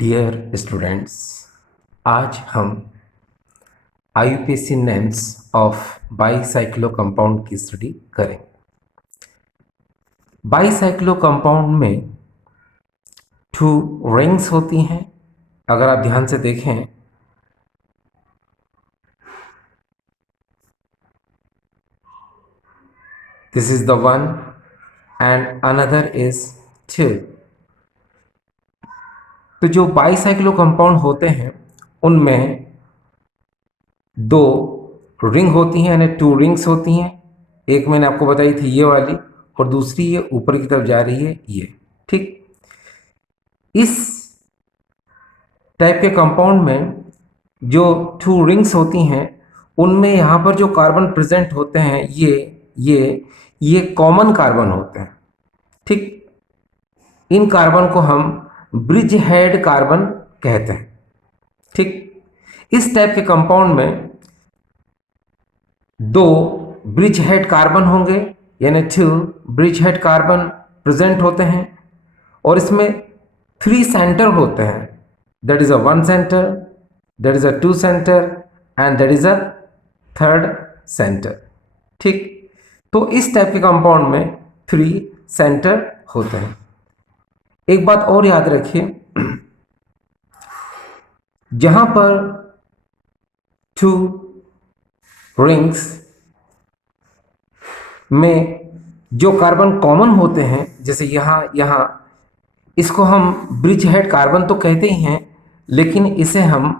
Dear students, आज हम IUPAC names of bicyclo compound की स्टडी करें। बाईसाइक्लो कंपाउंड में 2 रिंग्स होती हैं। अगर आप ध्यान से देखें, this is the 1 and another is 2। तो जो बाईसाइक्लो कंपाउंड होते हैं उनमें 2 रिंग होती हैं, यानी 2 रिंग्स होती हैं। एक मैंने आपको बताई थी ये वाली, और दूसरी ये ऊपर की तरफ जा रही है ये। ठीक, इस टाइप के कंपाउंड में जो 2 रिंग्स होती हैं उनमें यहाँ पर जो कार्बन प्रेजेंट होते हैं ये कॉमन कार्बन होते हैं। ठीक, इन कार्बन को हम ब्रिज हेड कार्बन कहते हैं। ठीक, इस टाइप के कंपाउंड में 2 ब्रिज हेड कार्बन होंगे, यानी 2 ब्रिज हेड कार्बन प्रेजेंट होते हैं, और इसमें 3 सेंटर होते हैं। That is a 1 centre, that is a 2 centre and that is a 3rd centre. ठीक, तो इस टाइप के कंपाउंड में 3 सेंटर होते हैं। एक बात और याद रखिए, जहां पर 2 रिंग्स में जो कार्बन कॉमन होते हैं, जैसे यहाँ इसको हम ब्रिज हेड कार्बन तो कहते ही हैं, लेकिन इसे हम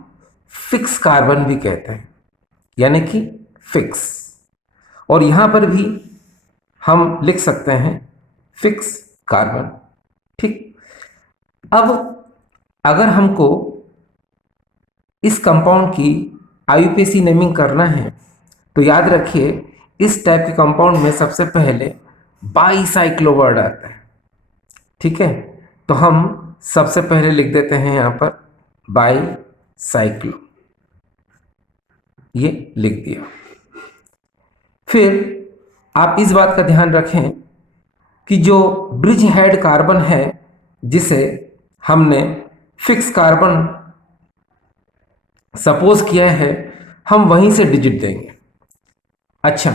फिक्स कार्बन भी कहते हैं, यानी कि फिक्स। और यहाँ पर भी हम लिख सकते हैं फिक्स कार्बन। ठीक, अब अगर हमको इस कंपाउंड की IUPAC नेमिंग करना है तो याद रखिए, इस टाइप के कंपाउंड में सबसे पहले बाईसाइक्लो वर्ड आता है। ठीक है, तो हम सबसे पहले लिख देते हैं यहाँ पर बाईसाइक्लो, ये लिख दिया। फिर आप इस बात का ध्यान रखें कि जो ब्रिज हेड कार्बन है, जिसे हमने फिक्स कार्बन सपोज किया है, हम वहीं से डिजिट देंगे। अच्छा,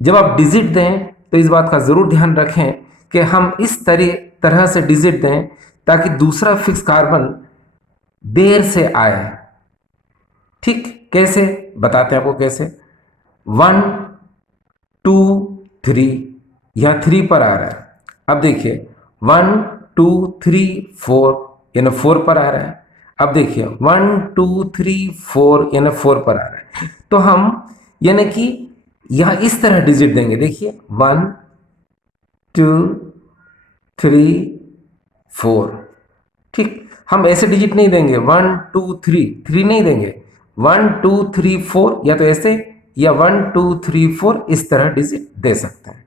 जब आप डिजिट दें तो इस बात का ज़रूर ध्यान रखें कि हम इस तरह से डिजिट दें ताकि दूसरा फिक्स कार्बन देर से आए। ठीक, कैसे बताते हैं आपको कैसे। 1 2 3, यहाँ 3 पर आ रहा है। अब देखिए 1 2 3 4, यानी 4 पर आ रहा है। अब देखिए 1 2 3 4, यानी 4 पर आ रहा है। तो हम यानी कि यहाँ इस तरह डिजिट देंगे। देखिए 1 2 3 4। ठीक, हम ऐसे डिजिट नहीं देंगे 1 2 3 नहीं देंगे, 1 2 3 4, या तो ऐसे, या 1 2 3 4 इस तरह डिजिट दे सकते हैं।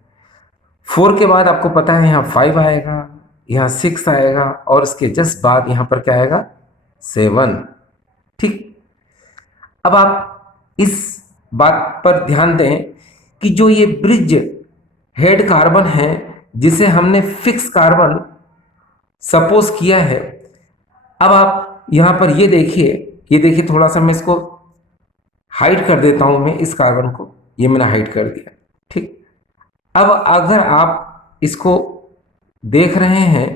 4 के बाद आपको पता है यहाँ 5 आएगा, यहाँ 6 आएगा, और इसके जस्ट बाद यहाँ पर क्या आएगा 7। ठीक, अब आप इस बात पर ध्यान दें कि जो ये ब्रिज हेड कार्बन है, जिसे हमने फिक्स कार्बन सपोज किया है, अब आप यहाँ पर ये देखिए थोड़ा सा मैं इसको हाइड कर देता हूँ, मैं इस कार्बन को, ये मैंने हाइड कर दिया। ठीक, अब अगर आप इसको देख रहे हैं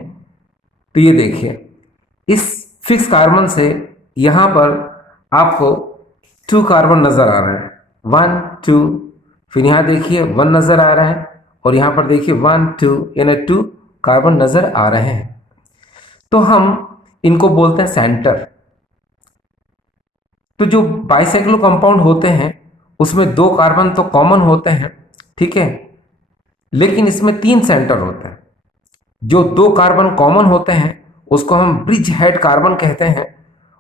तो ये देखिए, इस फिक्स कार्बन से यहाँ पर आपको 2 कार्बन नज़र आ रहा है, 1 2, फिर यहाँ देखिए 1 नज़र आ रहा है, और यहाँ पर देखिए 1 2, यानी 2 कार्बन नज़र आ रहे हैं। तो हम इनको बोलते हैं सेंटर। तो जो बाईसाइक्लो कंपाउंड होते हैं उसमें 2 कार्बन तो कॉमन होते हैं, ठीक है, लेकिन इसमें 3 सेंटर होते हैं। जो 2 कार्बन कॉमन होते हैं उसको हम ब्रिज हेड कार्बन कहते हैं,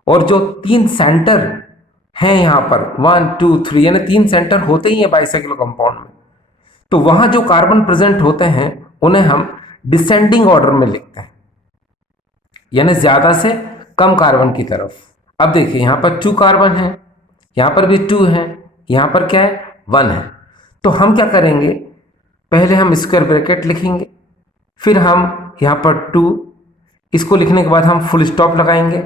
और जो 3 सेंटर हैं यहाँ पर 1 2 3, यानी 3 सेंटर होते ही हैं बाईसाइक्लो कंपाउंड में, तो वहां जो कार्बन प्रेजेंट होते हैं उन्हें हम डिसेंडिंग ऑर्डर में लिखते हैं, यानी ज्यादा से कम कार्बन की तरफ। अब देखिए यहाँ पर 2 कार्बन है, यहाँ पर भी 2 है, यहाँ पर क्या है 1 है। तो हम क्या करेंगे, पहले हम स्क्वायर ब्रैकेट लिखेंगे, फिर हम यहाँ पर 2, इसको लिखने के बाद हम फुल स्टॉप लगाएंगे,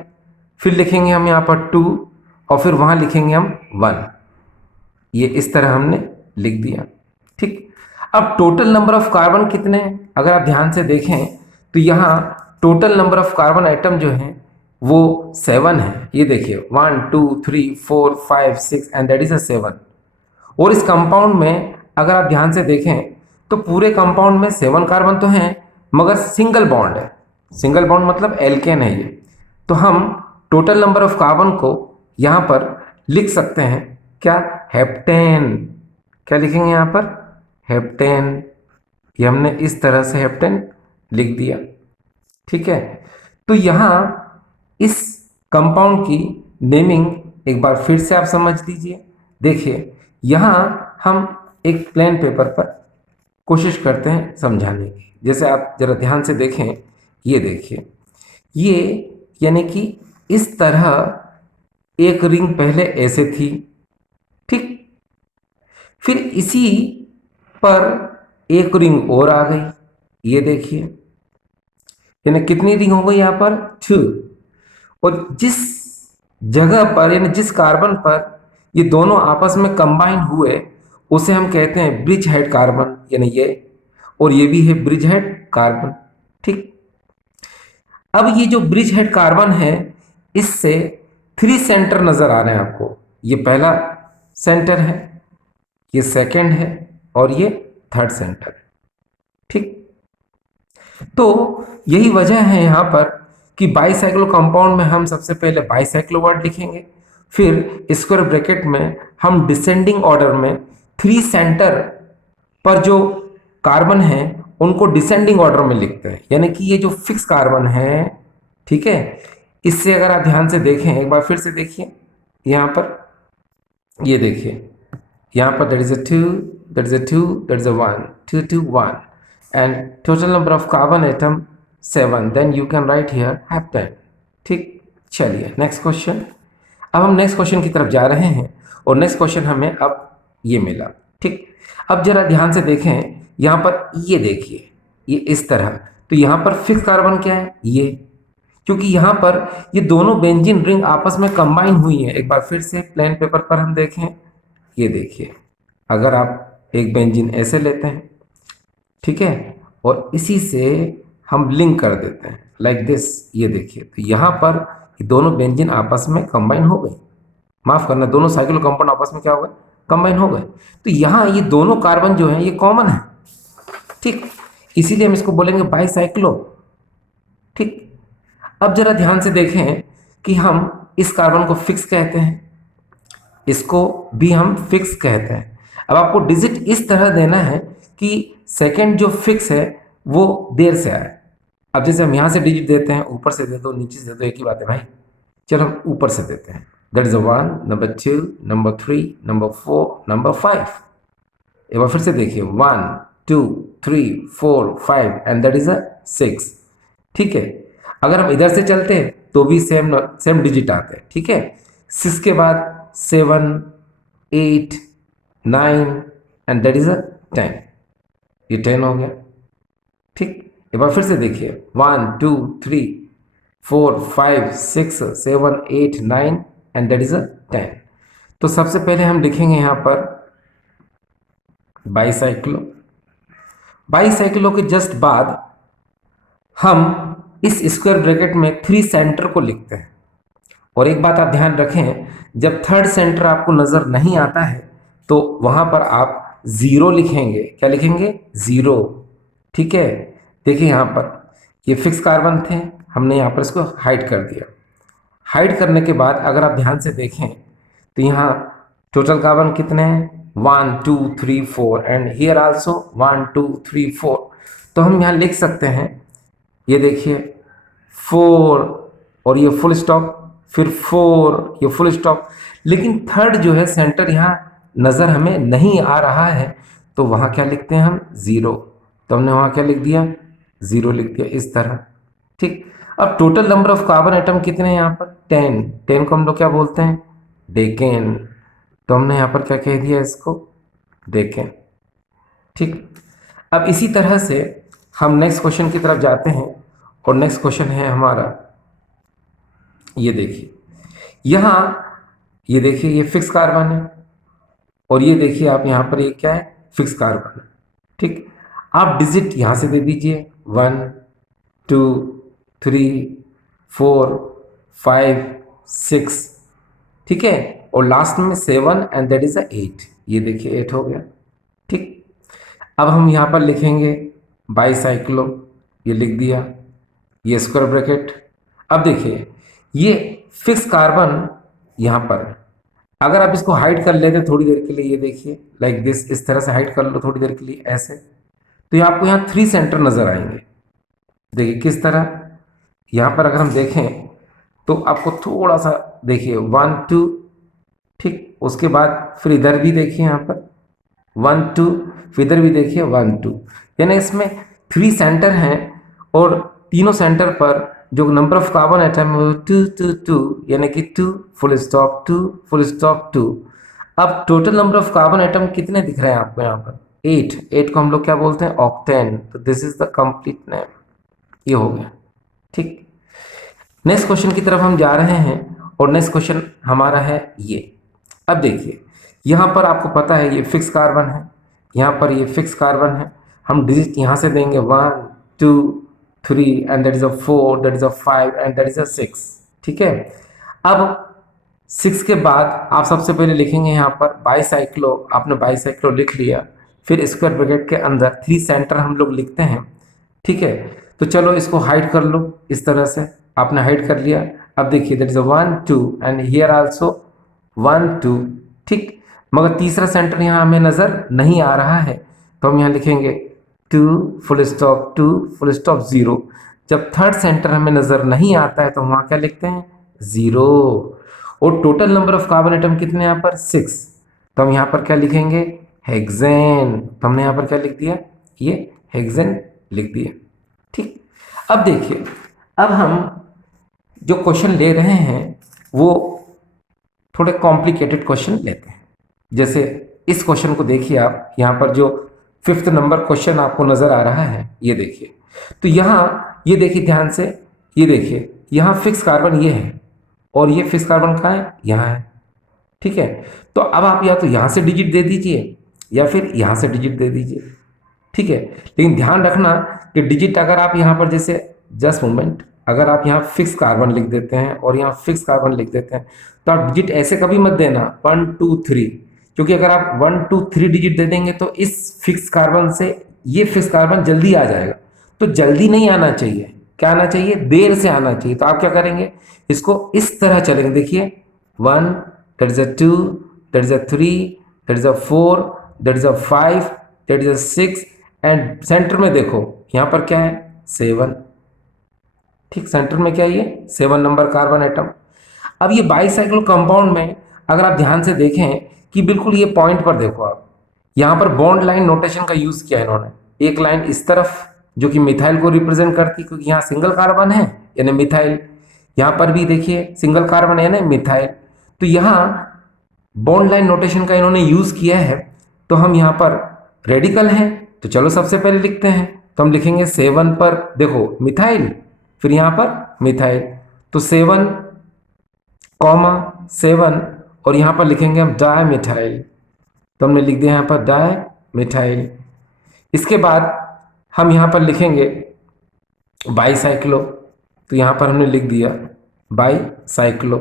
फिर लिखेंगे हम यहाँ पर 2 और फिर वहाँ लिखेंगे हम 1। ये इस तरह हमने लिख दिया। ठीक, अब टोटल नंबर ऑफ कार्बन कितने हैं अगर आप ध्यान से देखें तो यहाँ total number of carbon atom जो हैं वो 7 है। ये देखिए 1 2 3 4 5 6 एंड दैट इज अ 7। और इस कंपाउंड में अगर आप ध्यान से देखें तो पूरे कंपाउंड में 7 कार्बन तो हैं मगर सिंगल बॉन्ड है। सिंगल बॉन्ड मतलब एल्केन है ये। तो हम टोटल नंबर ऑफ कार्बन को यहाँ पर लिख सकते हैं क्या, हेप्टेन। क्या लिखेंगे यहाँ पर, हेप्टेन। ये हमने इस तरह से हेप्टेन लिख दिया। ठीक है, तो यहाँ इस कंपाउंड की नेमिंग एक बार फिर से आप समझ लीजिए। देखिए यहाँ हम एक प्लेन पेपर पर कोशिश करते हैं समझाने की। जैसे आप जरा ध्यान से देखें, ये देखिए, ये यानी कि इस तरह एक रिंग पहले ऐसे थी। ठीक, फिर इसी पर एक रिंग और आ गई। ये देखिए, यानी कितनी रिंग हो गई यहाँ पर, 2। और जिस जगह पर यानी जिस कार्बन पर ये दोनों आपस में कंबाइन हुए उसे हम कहते हैं ब्रिज हेड कार्बन, यानी ये, और ये भी है ब्रिज हेड कार्बन। ठीक, अब ये जो ब्रिज हेड कार्बन है इससे 3 सेंटर नजर आ रहे हैं आपको। ये पहला सेंटर है, ये सेकंड है और ये थर्ड सेंटर। ठीक, तो यही वजह है यहाँ पर कि बाईसाइक्लो कंपाउंड में हम सबसे पहले बाईसाइक्लो वर्ड लिखेंगे, फिर स्क्वायर ब्रैकेट में हम डिसेंडिंग ऑर्डर में 3 सेंटर पर जो कार्बन है उनको डिसेंडिंग ऑर्डर में लिखते हैं। यानी कि ये जो फिक्स कार्बन है, ठीक है, इससे अगर आप ध्यान से देखें, एक बार फिर से देखिए यहाँ पर, ये देखिए यहाँ पर that is a 2, that is a 2, that is a 1, 2 2 1 and total number of carbon atom 7, then you can write here heptane। ठीक, चलिए नेक्स्ट क्वेश्चन। अब हम नेक्स्ट क्वेश्चन की तरफ जा रहे हैं और नेक्स्ट क्वेश्चन हमें अब ये मिला। ठीक, अब जरा ध्यान से देखें, यहाँ पर ये देखिए, ये इस तरह, तो यहाँ पर फिक्स कार्बन क्या है, ये, क्योंकि यहाँ पर ये दोनों बेंजीन रिंग आपस में कंबाइन हुई है। एक बार फिर से प्लेन पेपर पर हम देखें, ये देखिए, अगर आप एक बेंजीन ऐसे लेते हैं, ठीक है, और इसी से हम लिंक कर देते हैं लाइक दिस, ये देखिए, तो यहाँ पर ये दोनों बेंजीन आपस में कंबाइन हो गए। माफ करना, दोनों साइक्लो कंपाउंड आपस में क्या हो गए, कंबाइन हो गए। तो यहाँ ये दोनों कार्बन जो है ये कॉमन है। ठीक, इसीलिए हम इसको बोलेंगे बाईसाइक्लो। ठीक, अब जरा ध्यान से देखें कि हम इस कार्बन को फिक्स कहते हैं, इसको भी हम फिक्स कहते हैं। अब आपको डिजिट इस तरह देना है कि सेकंड जो फिक्स है वो देर से आए। अब जैसे हम यहाँ से डिजिट देते हैं, ऊपर से दे दो नीचे से दे दो, एक ही बात है भाई। चलो हम ऊपर से देते हैं, that is 1, number 2, number 3, number 4, number 5। एक बार फिर से देखिए, 1 2 3 4 5 एंड दैट इज अ 6। ठीक है, अगर हम इधर से चलते हैं तो भी सेम डिजिट आते हैं। ठीक है, 6 के बाद 7 8 9 एंड दैट इज अ 10। ये 10 हो गया। ठीक, एक बार फिर से देखिए, 1 2 3 4 5 6 7 8 9 एंड दैट इज अ 10। तो सबसे पहले हम लिखेंगे यहाँ पर बाईसाइक्लो। बाईसाइक्लो के जस्ट बाद हम इस स्क्वायर ब्रैकेट में 3 सेंटर को लिखते हैं। और एक बात आप ध्यान रखें, जब थर्ड सेंटर आपको नजर नहीं आता है तो वहां पर आप 0 लिखेंगे। क्या लिखेंगे, 0। ठीक है, देखिए यहाँ पर ये फिक्स कार्बन थे, हमने यहाँ पर इसको हाइड कर दिया। हाइड करने के बाद अगर आप ध्यान से देखें तो यहाँ टोटल कार्बन कितने हैं, 1 2 3 4 एंड हियर आल्सो 1 2 3 4। तो हम यहाँ लिख सकते हैं, ये देखिए 4 और ये फुल स्टॉप, फिर 4 ये फुल स्टॉप। लेकिन थर्ड जो है सेंटर यहाँ नज़र हमें नहीं आ रहा है, तो वहाँ क्या लिखते हैं हम, 0। तो हमने वहाँ क्या लिख दिया, 0 लिख दिया इस तरह। ठीक, अब total number of carbon atom कितने हैं यहाँ पर, 10। 10 को हम लोग क्या बोलते हैं, डेकेन। तो हमने यहाँ पर क्या कह दिया इसको, डेकेन। ठीक, अब इसी तरह से हम नेक्स्ट क्वेश्चन की तरफ जाते हैं और नेक्स्ट क्वेश्चन है हमारा ये देखिए यहाँ, ये देखिए ये फिक्स कार्बन है, और ये देखिए आप यहाँ पर ये क्या है, फिक्स कार्बन। ठीक, आप डिजिट यहाँ से दे दीजिए 1 2 3 4 5 6, ठीक है, और लास्ट में 7 एंड दैट इज 8। ये देखिए 8 हो गया। ठीक, अब हम यहाँ पर लिखेंगे बाईसाइक्लो, ये लिख दिया, ये स्क्वायर ब्रैकेट। अब देखिए ये फिक्स कार्बन यहाँ पर, अगर आप इसको हाइड कर लेते थोड़ी देर के लिए, ये देखिए लाइक दिस, इस तरह से हाइड कर लो थोड़ी देर के लिए ऐसे, तो ये आपको यहाँ 3 सेंटर नजर आएंगे। देखिए किस तरह, यहाँ पर अगर हम देखें तो आपको थोड़ा सा देखिए 1 2, ठीक, उसके बाद फिर इधर भी देखिए यहाँ पर 1 2, फिर इधर भी देखिए 1 2, यानी इसमें 3 सेंटर हैं, और तीनों सेंटर पर जो नंबर ऑफ कार्बन एटम है वो 2 2 2, यानी कि 2 फुल स्टॉप 2 फुल स्टॉप 2। अब total number of carbon atom कितने दिख रहे हैं आपको यहाँ पर, 8। 8 को हम लोग क्या बोलते हैं, ऑक्टेन। तो this is the complete name, ये हो गया। ठीक, नेक्स्ट क्वेश्चन की तरफ हम जा रहे हैं, और नेक्स्ट क्वेश्चन हमारा है ये। अब देखिए यहाँ पर आपको पता है ये फिक्स कार्बन है, यहाँ पर ये फिक्स कार्बन है, हम डिजिट यहाँ से देंगे 1 2 3 and that is a 4, that is a 5 and that is a 6। ठीक है, अब 6 के बाद आप सबसे पहले लिखेंगे यहाँ पर बाईसाइक्लो, आपने बाईसाइक्लो लिख लिया, फिर स्क्वायर ब्रैकेट के अंदर 3 सेंटर हम लोग लिखते हैं। ठीक है, तो चलो इसको हाइड कर लो, इस तरह से आपने हाइड कर लिया। अब देखिए that is 1 2 and here also 1 2। ठीक, मगर तीसरा सेंटर यहाँ हमें नजर नहीं आ रहा है, तो हम यहाँ लिखेंगे 2 फुल स्टॉप 2 फुल स्टॉप 0। जब थर्ड सेंटर हमें नजर नहीं आता है तो हम वहाँ क्या लिखते हैं, 0। और total number of carbon atom कितने यहाँ पर, 6। तो हम यहाँ पर क्या लिखेंगे, हेक्सेन। तो हमने यहाँ पर क्या लिख दिया, ये हेक्सेन लिख दिया। ठीक, अब देखिए, अब हम जो क्वेश्चन ले रहे हैं वो थोड़े कॉम्प्लिकेटेड क्वेश्चन लेते हैं। जैसे इस क्वेश्चन को देखिए आप, यहाँ पर जो 5th नंबर क्वेश्चन आपको नजर आ रहा है, ये देखिए। तो यहाँ ये देखिए ध्यान से, ये देखिए यहाँ फिक्स कार्बन ये है, और ये फिक्स कार्बन कहाँ है, यहाँ है। ठीक है, तो अब आप या तो यहाँ से डिजिट दे दीजिए या फिर यहाँ से डिजिट दे दीजिए। ठीक है, लेकिन ध्यान रखना कि डिजिट अगर आप यहाँ पर जैसे, जस्ट मोमेंट, अगर आप यहाँ फिक्स कार्बन लिख देते हैं और यहाँ फिक्स कार्बन लिख देते हैं, तो आप डिजिट ऐसे कभी मत देना 1 2 3, क्योंकि अगर आप 1 2 3 डिजिट दे देंगे तो इस फिक्स कार्बन से ये फिक्स कार्बन जल्दी आ जाएगा। तो जल्दी नहीं आना चाहिए, क्या आना चाहिए, देर से आना चाहिए। तो आप क्या करेंगे, इसको इस तरह चलेंगे, देखिए 1, that is a 2, that is a 3, that is a 4, that is a 5, that is a 6, and centre में देखो यहाँ पर क्या है, 7। ठीक, सेंटर में क्या है, ये 7 नंबर कार्बन एटम। अब ये बाईसाइक्लो कंपाउंड में अगर आप ध्यान से देखें कि बिल्कुल ये पॉइंट पर देखो आप, यहाँ पर बॉन्ड लाइन नोटेशन का यूज किया है इन्होंने। एक लाइन इस तरफ जो कि मिथाइल को रिप्रेजेंट करती है, क्योंकि यहाँ सिंगल कार्बन है यानी मिथाइल, यहाँ पर भी देखिए सिंगल कार्बन है ना मिथाइल, तो यहाँ बॉन्ड लाइन नोटेशन का इन्होंने यूज किया है। तो हम यहाँ पर रेडिकल हैं, तो चलो सबसे पहले लिखते हैं, तो हम लिखेंगे 7 पर देखो मिथाइल, फिर यहाँ पर मिथाइल, तो 7 कॉमा 7, और यहाँ पर लिखेंगे हम डाई मिथाइल, तो हमने लिख दिया यहाँ पर डाई मिथाइल। इसके बाद हम यहाँ पर लिखेंगे बाईसाइक्लो, तो यहाँ पर हमने लिख दिया बाईसाइक्लो।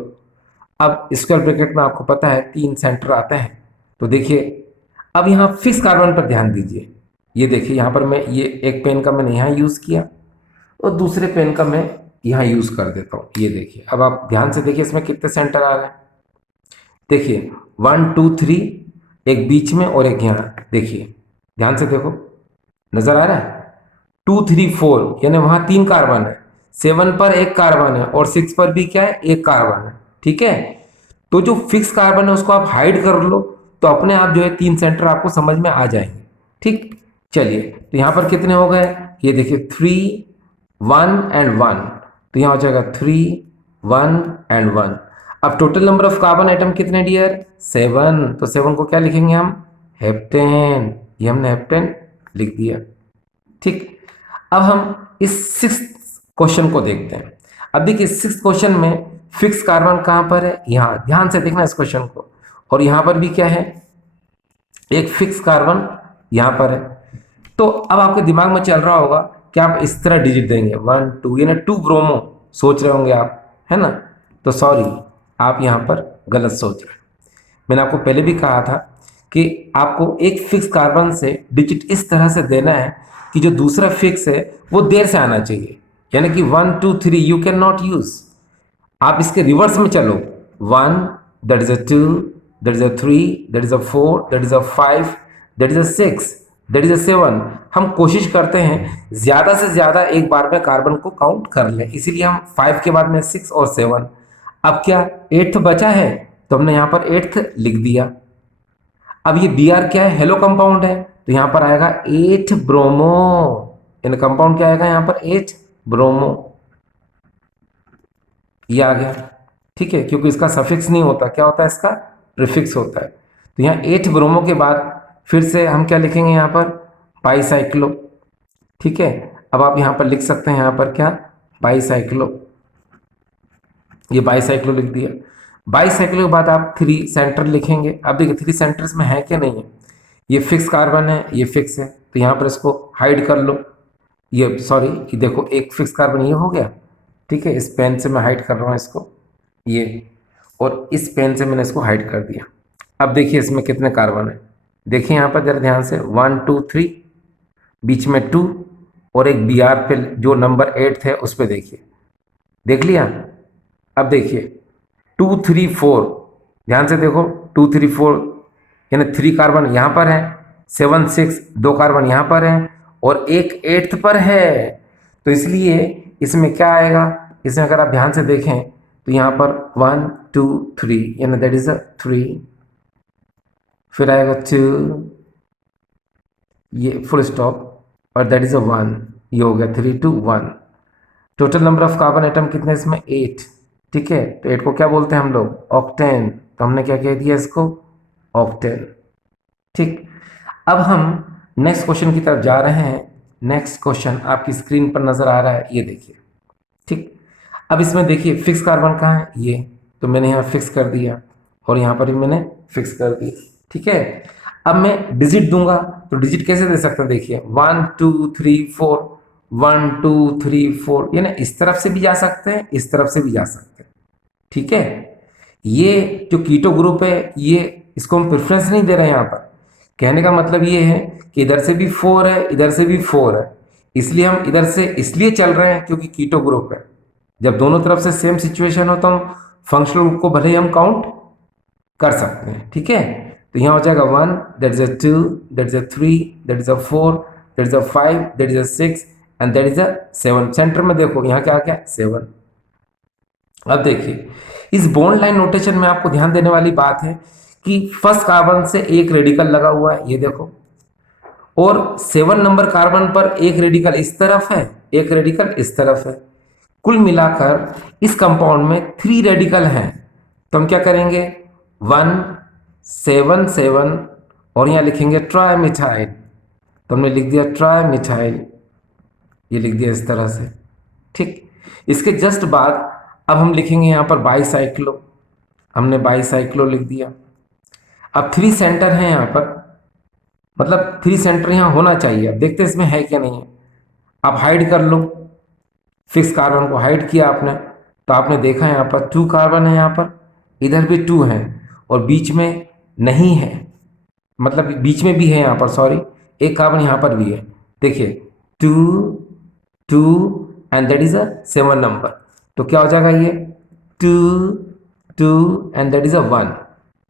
अब स्क्वायर ब्रैकेट में आपको पता है 3 सेंटर आते हैं, तो देखिए अब यहाँ फिक्स कार्बन पर ध्यान दीजिए। ये देखिए यहाँ पर मैं ये एक पेन का मैंने यहाँ यूज़ किया और दूसरे पेन का मैं यहाँ यूज़ कर देता हूँ। ये देखिए, अब आप ध्यान से देखिए इसमें कितने सेंटर आ गए, देखिए 1 2 3, एक बीच में और एक यहाँ, देखिए ध्यान से देखो, नजर आ रहा है, 2 3 4, यानी वहाँ 3 कार्बन है, 7 पर एक कार्बन है और 6 पर भी क्या है, एक कार्बन है। ठीक है, तो जो फिक्स कार्बन है उसको आप हाइड कर लो, तो अपने आप जो है 3 सेंटर आपको समझ में आ जाएंगे। ठीक, चलिए तो यहाँ पर कितने हो गए, ये देखिए 3 1 एंड 1, तो यहाँ हो जाएगा 3 1 एंड 1। अब total number of carbon atom कितने डियर, 7, तो 7 को क्या लिखेंगे हम, हेप्टेन, ये हमने हेप्टेन लिख दिया। ठीक, अब हम इस 6th क्वेश्चन को देखते हैं। अब देखिए 6th क्वेश्चन में फिक्स कार्बन कहाँ पर है, यहाँ, ध्यान से देखना इस क्वेश्चन को। और यहाँ पर भी क्या है, एक फिक्स कार्बन यहाँ पर है। तो अब आपके दिमाग में चल रहा होगा कि आप इस तरह डिजिट देंगे 1 2, यानी 2 ब्रोमो सोच रहे होंगे आप, है ना। तो सॉरी, आप यहाँ पर गलत सोच रहे हैं। मैंने आपको पहले भी कहा था कि आपको एक फिक्स कार्बन से डिजिट इस तरह से देना है कि जो दूसरा फिक्स है वो देर से आना चाहिए, यानी कि 1 2 3 यू कैन नॉट यूज। आप इसके रिवर्स में चलो, 1, that is a 2, that is a 3, that is a 4, that is a 5, that is a 6, that is a 7। हम कोशिश करते हैं ज्यादा से ज्यादा एक बार में कार्बन को काउंट कर लें, इसीलिए हम 5 के बाद में 6 और 7। अब क्या 8th बचा है, तो हमने यहाँ पर 8th लिख दिया। अब ये बी आर क्या है, हेलो कंपाउंड है, तो यहाँ पर आएगा 8 ब्रोमो। इन कंपाउंड क्या आएगा यहाँ पर, 8 ब्रोमो, ये आ गया। ठीक है, क्योंकि इसका सफिक्स नहीं होता, क्या होता है इसका, प्रीफिक्स होता है। तो यहाँ 8 ब्रोमो के बाद फिर से हम क्या लिखेंगे यहाँ पर, बाईसाइक्लो। ठीक है, अब आप यहाँ पर लिख सकते हैं यहाँ पर क्या, बाईसाइक्लो, ये बाईसाइक्लो लिख दिया। बाईसाइक्लो के बाद आप 3 सेंटर लिखेंगे। अब देखिए 3 सेंटर्स में है कि नहीं है, ये फिक्स कार्बन है, ये फिक्स है, तो यहाँ पर इसको हाइड कर लो। ये सॉरी, ये देखो एक फिक्स कार्बन ये हो गया। ठीक है, इस पेन से मैं हाइड कर रहा हूँ इसको, ये, और इस पेन से मैंने इसको हाइड कर दिया। अब देखिए इसमें कितने कार्बन है, देखिए यहाँ पर जरा ध्यान से, 1 2 3, बीच में 2, और एक बी आर पे जो नंबर 8 है उस पर देखिए, देख लिया। अब देखिए 2 3 4, ध्यान से देखो, 2 3 4, यानी 3 कार्बन यहाँ पर है, 7 6, 2 कार्बन यहाँ पर है, और एक 8th पर है। तो इसलिए इसमें क्या आएगा, इसमें अगर आप ध्यान से देखें तो यहाँ पर 1 2 3, यानी दैट इज अ 3, फिर आएगा 2, ये फुल स्टॉप, और दैट इज अ 1, ये हो गया 3 2 1। Total number of carbon atom कितने इसमें, 8। ठीक है, तो 8 को क्या बोलते हैं हम लोग, ऑक्टेन। तो हमने क्या कह दिया इसको, ऑक्टेन। ठीक, अब हम नेक्स्ट क्वेश्चन की तरफ जा रहे हैं। नेक्स्ट क्वेश्चन आपकी स्क्रीन पर नजर आ रहा है, ये देखिए। ठीक, अब इसमें देखिए फिक्स कार्बन कहाँ है, ये, तो मैंने यहाँ फिक्स कर दिया, और यहाँ पर भी मैंने फिक्स कर दिया। ठीक है, अब मैं डिजिट दूंगा, तो डिजिट कैसे दे सकते हैं, देखिए 1 2 3 4, 1 2 3 4, यानी इस तरफ से भी जा सकते हैं, इस तरफ से भी जा सकते हैं। ठीक है, ये जो कीटो ग्रुप है, ये इसको हम प्रेफरेंस नहीं दे रहे हैं यहाँ पर। कहने का मतलब ये है कि इधर से भी 4 है, इधर से भी 4 है, इसलिए हम इधर से इसलिए चल रहे हैं क्योंकि कीटो ग्रुप है। जब दोनों तरफ से सेम सिचुएशन हो तो हम फंक्शनल ग्रुप को भले ही हम काउंट कर सकते हैं। ठीक है, तो यहाँ हो जाएगा 1, that is a 2, that is a 3, that is a 4, that is a 5, that is a 6, and that is a 7। Centre में देखो यहाँ क्या आ गया, 7। अब देखिए इस बॉन्ड लाइन नोटेशन में आपको ध्यान देने वाली बात है कि फर्स्ट कार्बन से एक रेडिकल लगा हुआ है, ये देखो, और 7 नंबर कार्बन पर एक रेडिकल इस तरफ है, एक रेडिकल इस तरफ है। कुल मिलाकर इस कंपाउंड में 3 रेडिकल हैं। तो हम क्या करेंगे, 1 7 7, और यहाँ लिखेंगे ट्राई मिथाइल, तो हमने लिख दिया ट्राई मिथाइल, ये लिख दिया इस तरह से। ठीक, इसके जस्ट बाद अब हम लिखेंगे यहाँ पर बाईसाइक्लो, हमने बाईसाइक्लो लिख दिया। अब 3 सेंटर हैं यहाँ पर, मतलब 3 सेंटर यहाँ होना चाहिए। अब देखते हैं इसमें है क्या नहीं है। आप हाइड कर लो, फिक्स कार्बन को हाइड किया आपने, तो आपने देखा यहाँ पर 2 कार्बन है, यहाँ पर इधर भी 2 है, और बीच में नहीं है, मतलब बीच में भी है यहाँ पर, सॉरी, एक कार्बन यहाँ पर भी है। देखिए 2 2, and that is a 7 number, तो क्या हो जाएगा ये 2 2, एंड दैट इज अ 1,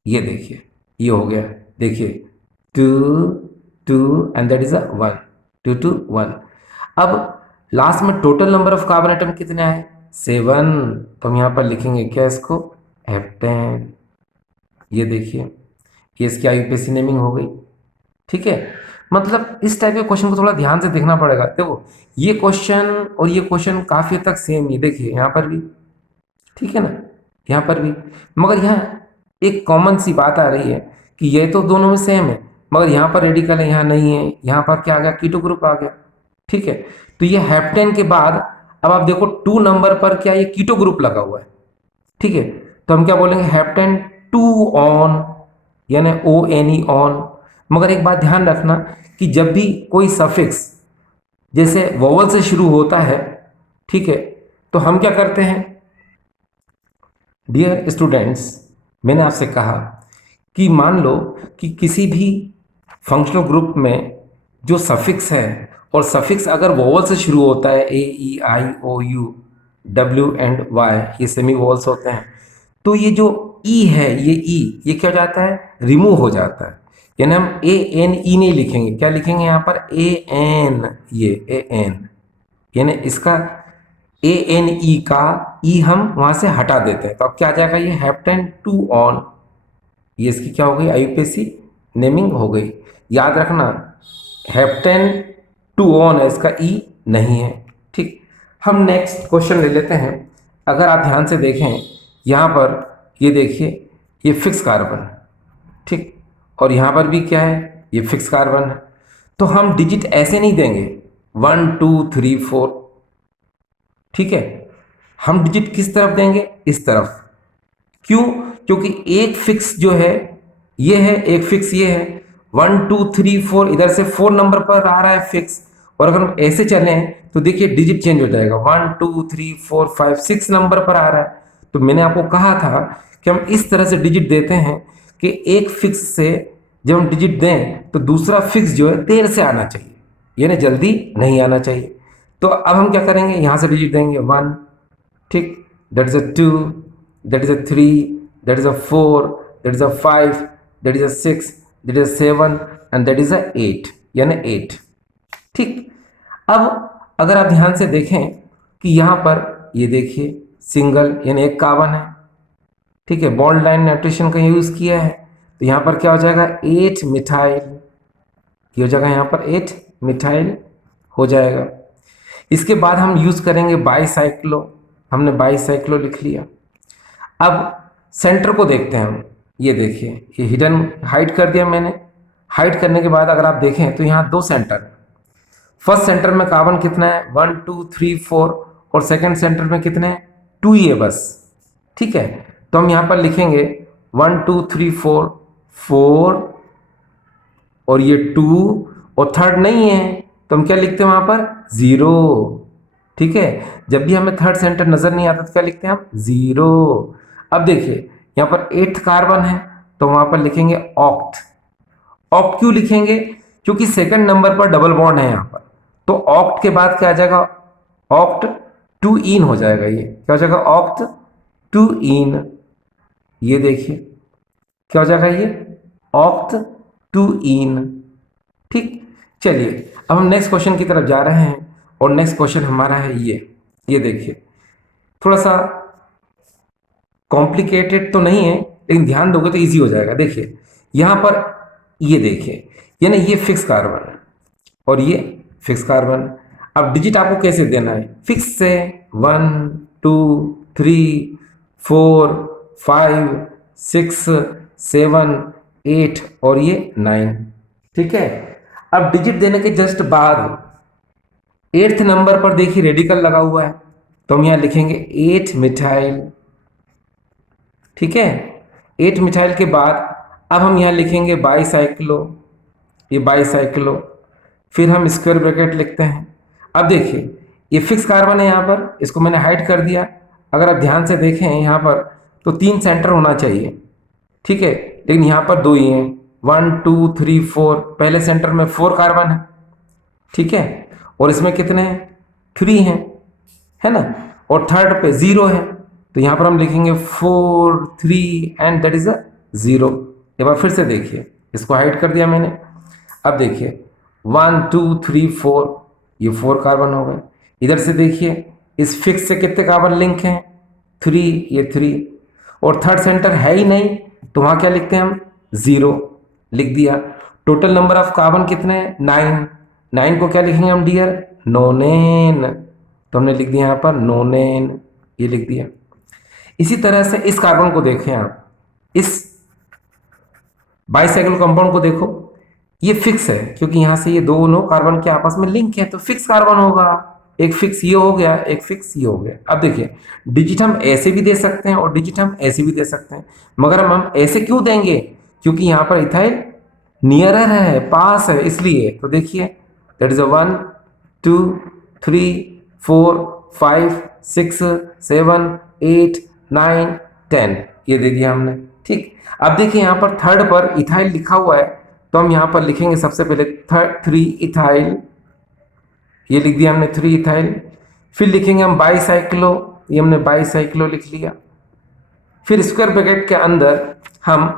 ये देखिए ये हो गया। देखिए 2 2, एंड दैट इज अ 1, 2 2 1। अब लास्ट में total number of carbon atom कितने आए, 7। तो हम यहाँ पर लिखेंगे क्या इसको, हेप्टेन। ये देखिए ये इसकी आईयूपीएसी नेमिंग हो गई। ठीक है, मतलब इस टाइप के क्वेश्चन को थोड़ा ध्यान से देखना पड़ेगा। देखो ये क्वेश्चन और ये क्वेश्चन काफी हद तक सेम ही, देखिए यहाँ पर भी, ठीक है ना, यहाँ पर भी, मगर यहाँ एक कॉमन सी बात आ रही है कि ये तो दोनों में सेम है, मगर यहाँ पर रेडिकल है, यहाँ नहीं है, यहाँ पर क्या आ गया, कीटो ग्रुप आ गया। ठीक है, तो ये हेप्टेन के बाद अब आप देखो 2 नंबर पर क्या ये कीटो ग्रुप लगा हुआ है, ठीक है, तो हम क्या बोलेंगे, हेप्टेन टू ऑन, यानी ONE ऑन। मगर एक बात ध्यान रखना कि जब भी कोई सफिक्स जैसे वोवल से शुरू होता है, ठीक है, तो हम क्या करते हैं, डियर स्टूडेंट्स, मैंने आपसे कहा कि मान लो कि किसी भी फंक्शनल ग्रुप में जो सफिक्स है, और सफिक्स अगर वोवल से शुरू होता है, A E I O U W&Y, ये सेमी वोवल्स होते हैं, तो ये जो ई है, ये ई, ये क्या हो जाता है, रिमूव हो जाता है। यानी हम ANE नहीं लिखेंगे, क्या लिखेंगे यहाँ पर, AN, ये AN, यानी इसका ANE का ई हम वहां से हटा देते हैं, तो अब क्या आ जाएगा, ये हेप्टेन टू ऑन, ये इसकी क्या हो गई, IUPAC नेमिंग हो गई। याद रखना, हेप्टेन टू ऑन है, इसका ई नहीं है। ठीक, हम नेक्स्ट क्वेश्चन ले लेते हैं। अगर आप ध्यान से देखें यहाँ पर, ये देखिए, ये फिक्स कार्बन, ठीक, और यहाँ पर भी क्या है, ये फिक्स कार्बन है। तो हम डिजिट ऐसे नहीं देंगे 1 2 3 4, ठीक है, हम डिजिट किस तरफ देंगे, इस तरफ। क्यों, क्योंकि एक फिक्स जो है ये है, एक फिक्स ये है, 1 2 3 4 इधर से 4 नंबर पर आ रहा है फिक्स, और अगर हम ऐसे चलें तो देखिए डिजिट चेंज हो जाएगा, 1 2 3 4 5 6 नंबर पर आ रहा है। तो मैंने आपको कहा था कि हम इस तरह से डिजिट देते हैं कि एक फिक्स से जब हम डिजिट दें तो दूसरा फिक्स जो है देर से आना चाहिए, यानी जल्दी नहीं आना चाहिए। तो अब हम क्या करेंगे, यहां से डिजिट देंगे 1, ठीक, that is a 2, that is a 3, that is a 4, that is a 5, that is a 6, that is a 7 and that is a 8, यानी 8। ठीक, अब अगर आप ध्यान से देखें कि यहाँ पर ये देखिए सिंगल यानी एक कार्बन है, ठीक है, बॉन्ड लाइन नाइट्रेशन का यूज़ किया है, तो यहाँ पर क्या हो जाएगा, 8 मिथाइल, ये हो जाएगा यहाँ पर 8 मिथाइल हो जाएगा। इसके बाद हम यूज़ करेंगे बाईसाइक्लो, हमने बाईसाइक्लो लिख लिया। अब सेंटर को देखते हैं हम, ये देखिए, ये हिडन हाइड कर दिया मैंने। हाइड करने के बाद अगर आप देखें तो यहाँ दो सेंटर है। फर्स्ट सेंटर में कार्बन कितना है, 1 2 3 4, और सेकंड सेंटर में कितने हैं, 2 ही है बस, ठीक है। तो हम यहाँ पर लिखेंगे 1 2 3 4 4, और ये 2, और थर्ड नहीं है तो हम क्या लिखते हैं वहाँ पर, 0, ठीक है। जब भी हमें थर्ड सेंटर नजर नहीं आता तो क्या लिखते हैं हम, 0। अब देखिए यहाँ पर 8th कार्बन है, तो वहां पर लिखेंगे ऑक्ट। ऑक्ट क्यों लिखेंगे, क्योंकि सेकंड नंबर पर डबल बॉन्ड है यहाँ पर, तो ऑक्ट के बाद क्या आ जाएगा, ऑक्ट 2 इन हो जाएगा, ये क्या हो जाएगा, ऑक्ट 2 इन, ये देखिए क्या हो जाएगा, ये ऑक्ट 2 इन। ठीक, चलिए अब हम नेक्स्ट क्वेश्चन की तरफ जा रहे हैं, और नेक्स्ट क्वेश्चन हमारा है ये देखिए, थोड़ा सा कॉम्प्लिकेटेड तो नहीं है, लेकिन ध्यान दोगे तो इजी हो जाएगा। देखिए यहां पर ये देखिए, यानी ये फिक्स कार्बन है और ये फिक्स कार्बन। अब डिजिट आपको कैसे देना है, फिक्स से 1 2 3 4 5 6 7 8 और ये 9, ठीक है। अब डिजिट देने के जस्ट बाद 8th नंबर पर देखिए रेडिकल लगा हुआ है, तो हम यहां लिखेंगे 8 मिथाइल, ठीक है। 8 मिथाइल के बाद अब हम यहाँ लिखेंगे बाईसाइक्लो, ये बाईसाइक्लो, फिर हम स्क्वायर ब्रैकेट लिखते हैं। अब देखिए ये फिक्स कार्बन है यहाँ पर, इसको मैंने हाइड कर दिया। अगर आप ध्यान से देखें यहाँ पर तो 3 सेंटर होना चाहिए, ठीक है, लेकिन यहाँ पर 2 ही हैं, 1 2 3 4। पहले सेंटर में 4 कार्बन है, ठीक है, और इसमें कितने हैं, 3 हैं, है ना, और थर्ड पे 0 है, तो यहां पर हम लिखेंगे 4 3 एंड दैट इज अ 0। एक बार फिर से देखिए, इसको हाइड कर दिया मैंने। अब देखिए 1 2 3 4, ये 4 कार्बन हो गए। इधर से देखिए इस फिक्स से कितने कार्बन लिंक हैं, 3, ये 3, और थर्ड सेंटर है ही नहीं, तो वहां क्या लिखते हैं हम, 0 लिख दिया। टोटल नंबर ऑफ कार्बन कितने हैं, 9। 9 को क्या लिखेंगे हम डियर, नोनेन, तो हमने लिख दिया यहाँ पर नोनेन, ये लिख दिया। इसी तरह से इस कार्बन को देखें आप, इस बाईसाइक्लो कंपाउंड को देखो, ये फिक्स है क्योंकि यहां से ये दोनों कार्बन के आपस में लिंक है, तो फिक्स कार्बन होगा, एक फिक्स ये हो गया, एक फिक्स ये हो गया। अब देखिए डिजिट हम ऐसे भी दे सकते हैं और डिजिट हम ऐसे भी दे सकते हैं, मगर हम ऐसे क्यों देंगे, क्योंकि यहाँ पर इथाइल नियरर है, पास है, इसलिए। तो देखिए दैट इज अ 1 2 3 4 5 6 7 8 9 10, ये दे दिया हमने। ठीक, अब देखिए यहाँ पर थर्ड पर इथाइल लिखा हुआ है, तो हम यहाँ पर लिखेंगे सबसे पहले 3 इथाइल, ये लिख दिया हमने 3 इथाइल। फिर लिखेंगे हम बाईसाइक्लो, ये हमने बाईसाइक्लो लिख लिया। फिर स्क्वायर ब्रैकेट के अंदर हम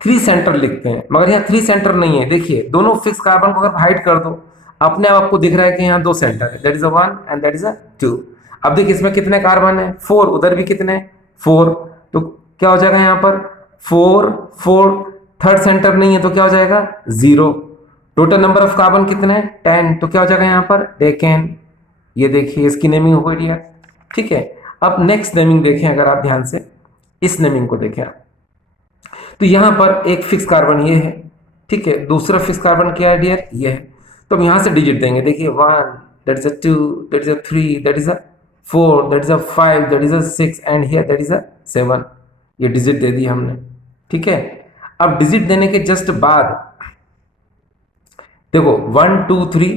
3 सेंटर लिखते हैं, मगर यहाँ 3 सेंटर नहीं है। देखिए दोनों फिक्स कार्बन को अगर हाइड कर दो, अपने आप आपको दिख रहा है कि यहाँ 2 सेंटर है, that is a 1 and that is a 2। अब देखिए इसमें कितने कार्बन है, 4, उधर भी कितने 4, तो क्या हो जाएगा यहाँ पर 4 4, थर्ड सेंटर नहीं है तो क्या हो जाएगा 0। टोटल नंबर ऑफ कार्बन कितने हैं 10, तो क्या हो जाएगा यहाँ पर डेकेन। ये देखिए इसकी नेमिंग हो गई डियर। ठीक है, अब नेक्स्ट नेमिंग देखें, अगर आप ध्यान से इस नेमिंग को देखें आप, तो यहां पर एक फिक्स कार्बन ये है, ठीक है, दूसरा फिक्स कार्बन क्या है डियर, ये है। तो हम यहां से डिजिट देंगे, देखिए 1, that is a 2, that is a 3, that is a 4, that is a 5, that is a 6 and here that is a 7। ये डिजिट दे दी हमने। ठीक है, अब डिजिट देने के जस्ट बाद देखो 1 2 3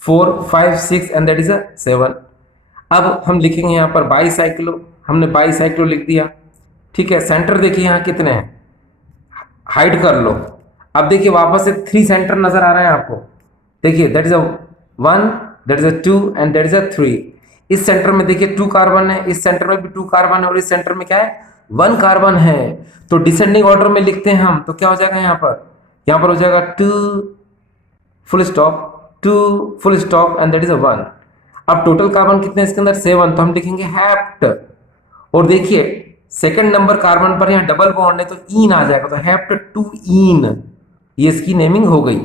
4 5 6 एंड दैट इज अ 7। अब हम लिखेंगे यहाँ पर बाईसाइक्लो, हमने बाईसाइक्लो लिख दिया। ठीक है, सेंटर देखिए यहाँ कितने हैं, हाइड कर लो। अब देखिए वापस से 3 सेंटर नजर आ रहे हैं आपको, देखिए that is a 1, that is a 2 and that is a 3। इस सेंटर में देखिए 2 कार्बन है, इस सेंटर में भी 2 कार्बन है, और इस सेंटर में क्या है 1 कार्बन है। तो डिसेंडिंग ऑर्डर में लिखते हैं हम, तो क्या हो जाएगा यहाँ पर हो जाएगा 2 full stop, 2 full stop and that is a 1। अब टोटल कार्बन कितने इसके अंदर 7, तो हम लिखेंगे हैप्ट। और देखिए सेकंड नंबर कार्बन पर यहाँ डबल बॉन्ड है तो ईन आ जाएगा, तो हैप्ट टू ईन, ये इसकी नेमिंग हो गई।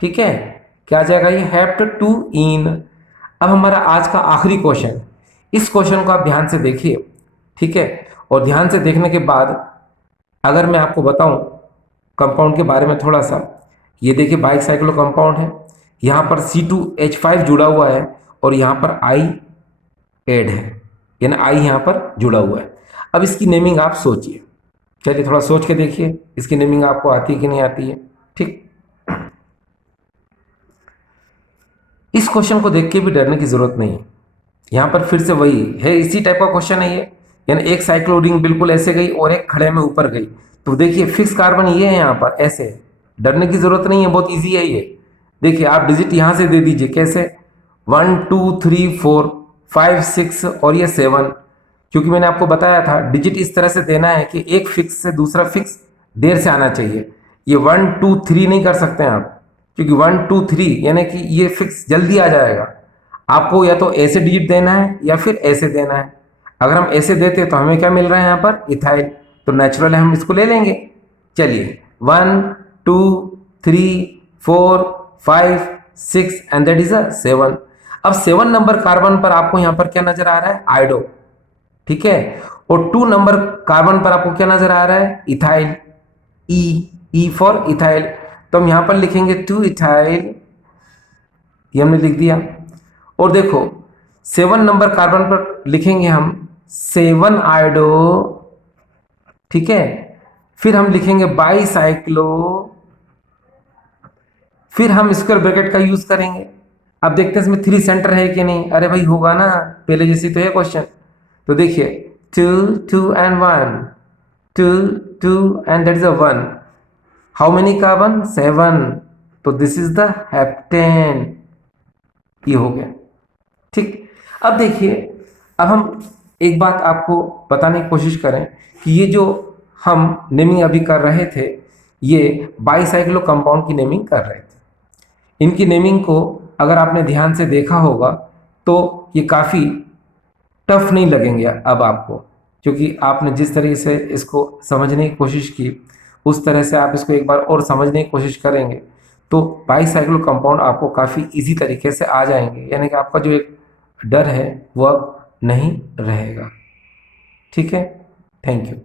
ठीक है, क्या आ जाएगा ये हैप्ट टू ईन। अब हमारा आज का आखिरी क्वेश्चन, इस क्वेश्चन को आप ध्यान से देखिए। ठीक है, और ध्यान से देखने के बाद अगर मैं आपको बताऊं कंपाउंड के बारे में थोड़ा सा, ये देखिए बाइसाइक्लो कंपाउंड है, यहाँ पर C2H5 जुड़ा हुआ है और यहाँ पर I ऐड है, यानी I यहाँ पर जुड़ा हुआ है। अब इसकी नेमिंग आप सोचिए, चलिए थोड़ा सोच के देखिए इसकी नेमिंग आपको आती है कि नहीं आती है। ठीक, इस क्वेश्चन को देख के भी डरने की जरूरत नहीं है, यहाँ पर फिर से वही है, इसी टाइप का क्वेश्चन है ये, यानी एक साइक्लो रिंग बिल्कुल ऐसे गई और एक खड़े में ऊपर गई। तो देखिए फिक्स कार्बन ये है यहाँ पर ऐसे, डरने की जरूरत नहीं है, बहुत इजी है ये। देखिए आप डिजिट यहाँ से दे दीजिए, कैसे 1 2 3 4 5 6 और ये 7, क्योंकि मैंने आपको बताया था डिजिट इस तरह से देना है कि एक फिक्स से दूसरा फिक्स देर से आना चाहिए। ये 1 2 3 नहीं कर सकते हैं आप, क्योंकि 1 2 3 यानी कि ये फिक्स जल्दी आ जाएगा। आपको या तो ऐसे डिजिट देना है या फिर ऐसे देना है। अगर हम ऐसे देते तो हमें क्या मिल रहा है यहाँ पर इथाइल, तो नेचुरल है हम इसको ले लेंगे। चलिए 1 2 3 4 5 6 एंड दैट इज अ 7। अब 7 नंबर कार्बन पर आपको यहाँ पर क्या नजर आ रहा है आयोडो, ठीक है, और 2 नंबर कार्बन पर आपको क्या नजर आ रहा है इथाइल, ई फॉर इथाइल। तो हम यहां पर लिखेंगे 2 इथाइल, ये हमने लिख दिया। और देखो 7 नंबर कार्बन पर लिखेंगे हम 7 आयोडो, ठीक है, फिर हम लिखेंगे बाईसाइक्लो, फिर हम स्क्वायर ब्रैकेट का यूज करेंगे। अब देखते हैं इसमें 3 सेंटर है कि नहीं, अरे भाई होगा ना, पहले जैसी तो है क्वेश्चन। तो देखिए 2 2 and 1, 2 2 and that is a 1, how many carbon 7, तो दिस इज द हेप्टेन, ये हो गया। ठीक, अब देखिए, अब हम एक बात आपको बताने की कोशिश करें कि ये जो हम नेमिंग अभी कर रहे थे, ये बाईसाइक्लो कंपाउंड की नेमिंग कर रहे थे। इनकी नेमिंग को अगर आपने ध्यान से देखा होगा तो ये काफ़ी टफ नहीं लगेंगे अब आपको, क्योंकि आपने जिस तरीके से इसको समझने की कोशिश की उस तरह से आप इसको एक बार और समझने की कोशिश करेंगे तो बाईसाइक्लो कंपाउंड आपको काफ़ी इजी तरीके से आ जाएंगे, यानी कि आपका जो एक डर है वो अब नहीं रहेगा। ठीक है, थैंक यू।